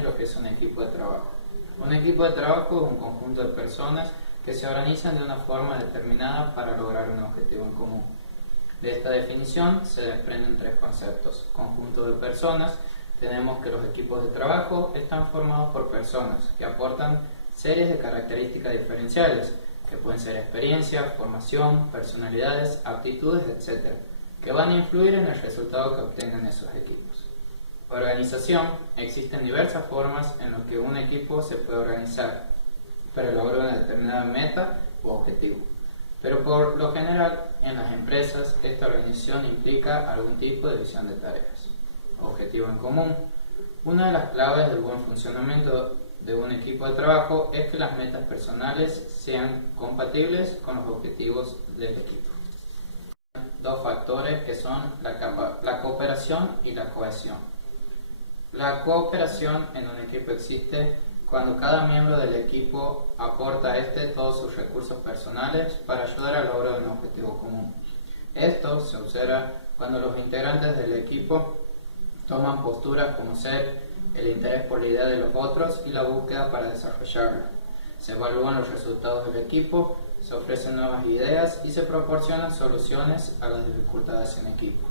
definir lo que es un equipo de trabajo. Un equipo de trabajo es un conjunto de personas que se organizan de una forma determinada para lograr un objetivo en común. De esta definición se desprenden tres conceptos. Conjunto de personas. Tenemos que los equipos de trabajo están formados por personas que aportan series de características diferenciales, que pueden ser experiencia, formación, personalidades, aptitudes, etc., que van a influir en el resultado que obtengan esos equipos. Organización. Existen diversas formas en las que un equipo se puede organizar para lograr una determinada meta o objetivo. Pero por lo general, en las empresas, esta organización implica algún tipo de división de tareas. Objetivo en común. Una de las claves del buen funcionamiento de un equipo de trabajo es que las metas personales sean compatibles con los objetivos del equipo. Dos factores que son la cooperación y la cohesión. La cooperación en un equipo existe cuando cada miembro del equipo aporta a todos sus recursos personales para ayudar al logro de un objetivo común. Esto se observa cuando los integrantes del equipo toman posturas como ser el interés por la idea de los otros y la búsqueda para desarrollarla. Se evalúan los resultados del equipo, se ofrecen nuevas ideas y se proporcionan soluciones a las dificultades en equipo.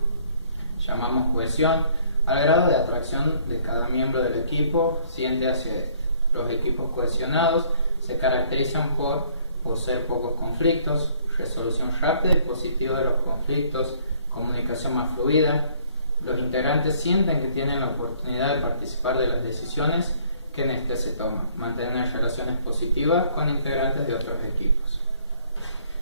Llamamos cohesión al grado de atracción de cada miembro del equipo siente hacia este. Los equipos cohesionados se caracterizan por ser pocos conflictos, resolución rápida y positiva de los conflictos, comunicación más fluida. Los integrantes sienten que tienen la oportunidad de participar de las decisiones que en este se toman, mantener relaciones positivas con integrantes de otros equipos.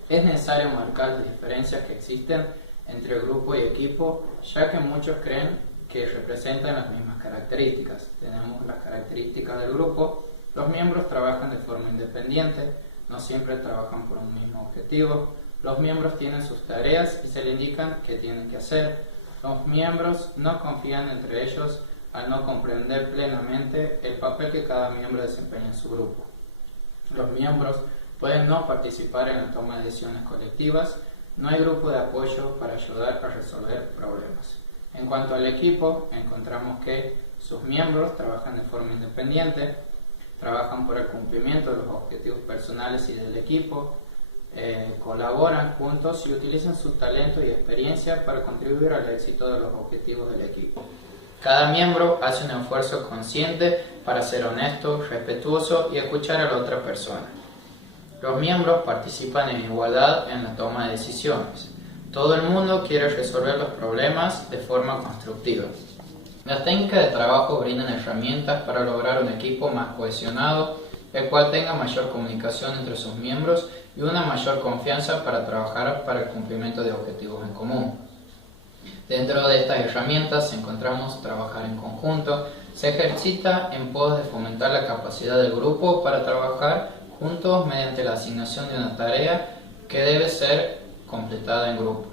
Es necesario marcar las diferencias que existen entre grupo y equipo, ya que muchos creen que representan las mismas características. Tenemos las características del grupo. Los miembros trabajan de forma independiente, no siempre trabajan por un mismo objetivo. Los miembros tienen sus tareas y se le indican qué tienen que hacer. Los miembros no confían entre ellos al no comprender plenamente el papel que cada miembro desempeña en su grupo. Los miembros pueden no participar en la toma de decisiones colectivas. No hay grupo de apoyo para ayudar a resolver problemas. En cuanto al equipo, encontramos que sus miembros trabajan de forma independiente, trabajan por el cumplimiento de los objetivos personales y del equipo, colaboran juntos y utilizan su talento y experiencia para contribuir al éxito de los objetivos del equipo. Cada miembro hace un esfuerzo consciente para ser honesto, respetuoso y escuchar a la otra persona. Los miembros participan en igualdad en la toma de decisiones. Todo el mundo quiere resolver los problemas de forma constructiva. Las técnicas de trabajo brindan herramientas para lograr un equipo más cohesionado, el cual tenga mayor comunicación entre sus miembros y una mayor confianza para trabajar para el cumplimiento de objetivos en común. Dentro de estas herramientas encontramos trabajar en conjunto. Se ejercita en pos de fomentar la capacidad del grupo para trabajar juntos mediante la asignación de una tarea que debe ser completada en grupo.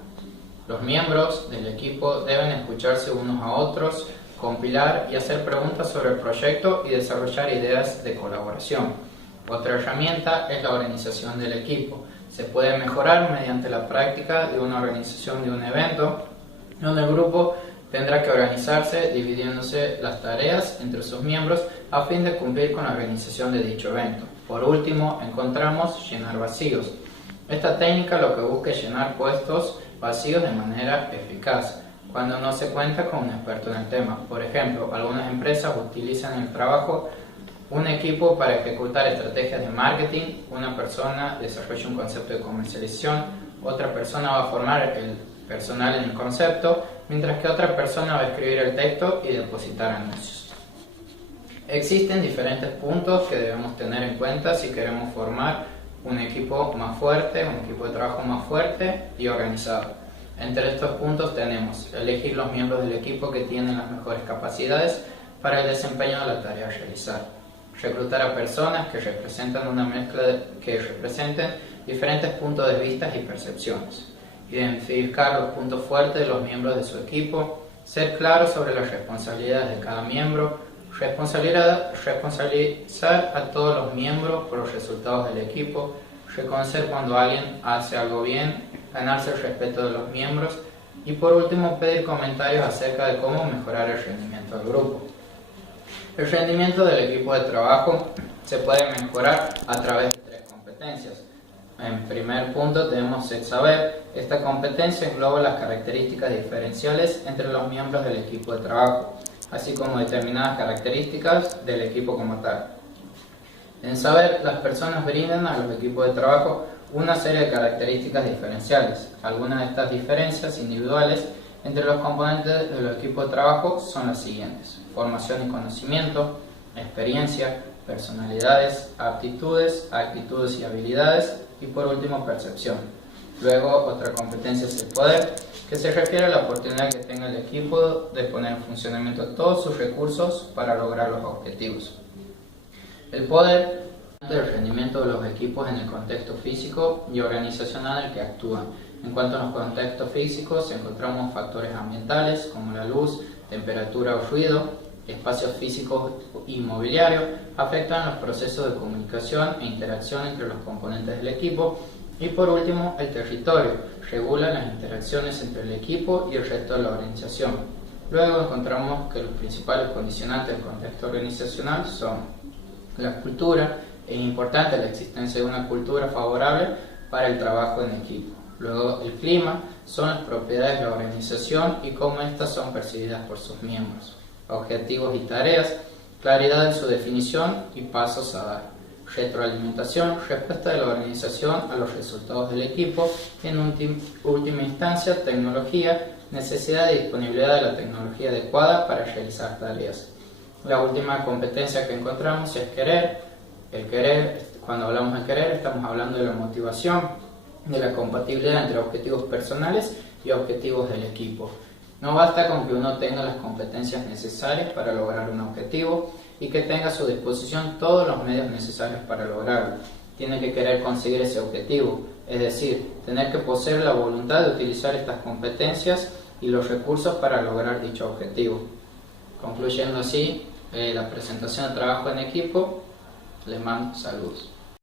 Los miembros del equipo deben escucharse unos a otros, compilar y hacer preguntas sobre el proyecto y desarrollar ideas de colaboración. Otra herramienta es la organización del equipo. Se puede mejorar mediante la práctica de una organización de un evento, donde el grupo tendrá que organizarse dividiéndose las tareas entre sus miembros a fin de cumplir con la organización de dicho evento. Por último, encontramos llenar vacíos. Esta técnica lo que busca es llenar puestos vacíos de manera eficaz, cuando no se cuenta con un experto en el tema. Por ejemplo, algunas empresas utilizan en el trabajo un equipo para ejecutar estrategias de marketing, una persona desarrolla un concepto de comercialización, otra persona va a formar el personal en el concepto, mientras que otra persona va a escribir el texto y depositar anuncios. Existen diferentes puntos que debemos tener en cuenta si queremos formar un equipo más fuerte, un equipo de trabajo más fuerte y organizado. Entre estos puntos tenemos elegir los miembros del equipo que tienen las mejores capacidades para el desempeño de la tarea a realizar. Reclutar a personas que representen que representen diferentes puntos de vista y percepciones. Identificar los puntos fuertes de los miembros de su equipo. Ser claro sobre las responsabilidades de cada miembro. Responsabilizar a todos los miembros por los resultados del equipo. Reconocer cuando alguien hace algo bien. Ganarse el respeto de los miembros. Y por último, pedir comentarios acerca de cómo mejorar el rendimiento del grupo. El rendimiento del equipo de trabajo se puede mejorar a través de tres competencias. En primer punto tenemos el saber. Esta competencia engloba las características diferenciales entre los miembros del equipo de trabajo, así como determinadas características del equipo como tal. En saber, las personas brindan a los equipos de trabajo una serie de características diferenciales. Algunas de estas diferencias individuales entre los componentes de los equipos de trabajo son las siguientes: formación y conocimiento, experiencia, personalidades, aptitudes, actitudes y habilidades, y por último percepción. Luego, otra competencia es el poder, que se refiere a la oportunidad que tenga el equipo de poner en funcionamiento todos sus recursos para lograr los objetivos. El poder es el rendimiento de los equipos en el contexto físico y organizacional en el que actúan. En cuanto a los contextos físicos, encontramos factores ambientales como la luz, temperatura o ruido. Espacios físicos y mobiliario afectan los procesos de comunicación e interacción entre los componentes del equipo. Y por último, el territorio regula las interacciones entre el equipo y el resto de la organización. Luego encontramos que los principales condicionantes del contexto organizacional son la cultura. Es importante la existencia de una cultura favorable para el trabajo en equipo. Luego, el clima son las propiedades de la organización y cómo estas son percibidas por sus miembros. Objetivos y tareas, claridad en su definición y pasos a dar. Retroalimentación, respuesta de la organización a los resultados del equipo. En última instancia, tecnología, necesidad de disponibilidad de la tecnología adecuada para realizar tareas. La última competencia que encontramos es querer. El querer, cuando hablamos de querer, estamos hablando de la motivación, de la compatibilidad entre objetivos personales y objetivos del equipo. No basta con que uno tenga las competencias necesarias para lograr un objetivo y que tenga a su disposición todos los medios necesarios para lograrlo. Tiene que querer conseguir ese objetivo, es decir, tener que poseer la voluntad de utilizar estas competencias y los recursos para lograr dicho objetivo. Concluyendo así la presentación de trabajo en equipo, les mando saludos.